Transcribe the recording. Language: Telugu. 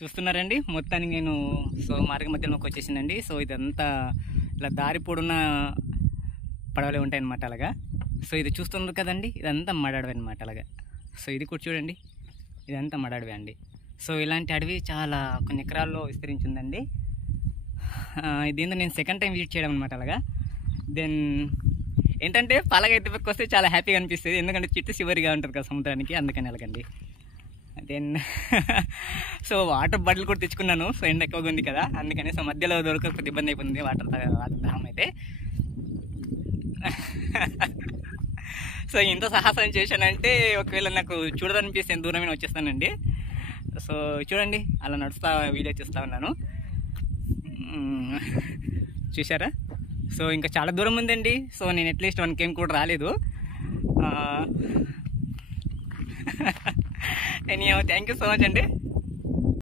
చూస్తున్నారండి మొత్తానికి నేను మార్గ మధ్యలోకి వచ్చేసిందండి. సో ఇదంతా ఇలా దారి పొడున్న పడవలే ఉంటాయి అన్నమాట అలాగా. సో ఇది చూస్తున్నారు కదండి, ఇదంతా మడడవి అనమాట అలాగా. సో ఇది కూడా చూడండి, ఇదంతా మడడవి అండి. సో ఇలాంటి అడవి చాలా కొన్ని ఎకరాల్లో విస్తరించిందండి. దీంతో నేను సెకండ్ టైం విజిట్ చేయడం అనమాట అలాగా. దెన్ ఏంటంటే పలగ ఎత్తుపక్క వస్తే చాలా హ్యాపీగా అనిపిస్తుంది, ఎందుకంటే చిట్టు చివరిగా ఉంటుంది కదా సముద్రానికి, అందుకని అలాగండి. దెన్ సో వాటర్ బాటిల్ కూడా తెచ్చుకున్నాను. సో ఎండ ఎక్కువగా ఉంది కదా అందుకని. సో మధ్యలో దొరకకపోతే ఇబ్బంది అయిపోతుంది వాటర్ దాహం అయితే. సో ఇంత సాహసం చేశానంటే ఒకవేళ నాకు చూడాలనిపిస్తే ఎంత దూరమైన వచ్చేస్తానండి. సో చూడండి అలా నడుస్తా వీడియో చేస్తూ ఉన్నాను, చూసారా. సో ఇంకా చాలా దూరం ఉందండి. సో నేను అట్లీస్ట్ 1 km కూడా రాలేదు. Any thank you so much అండి.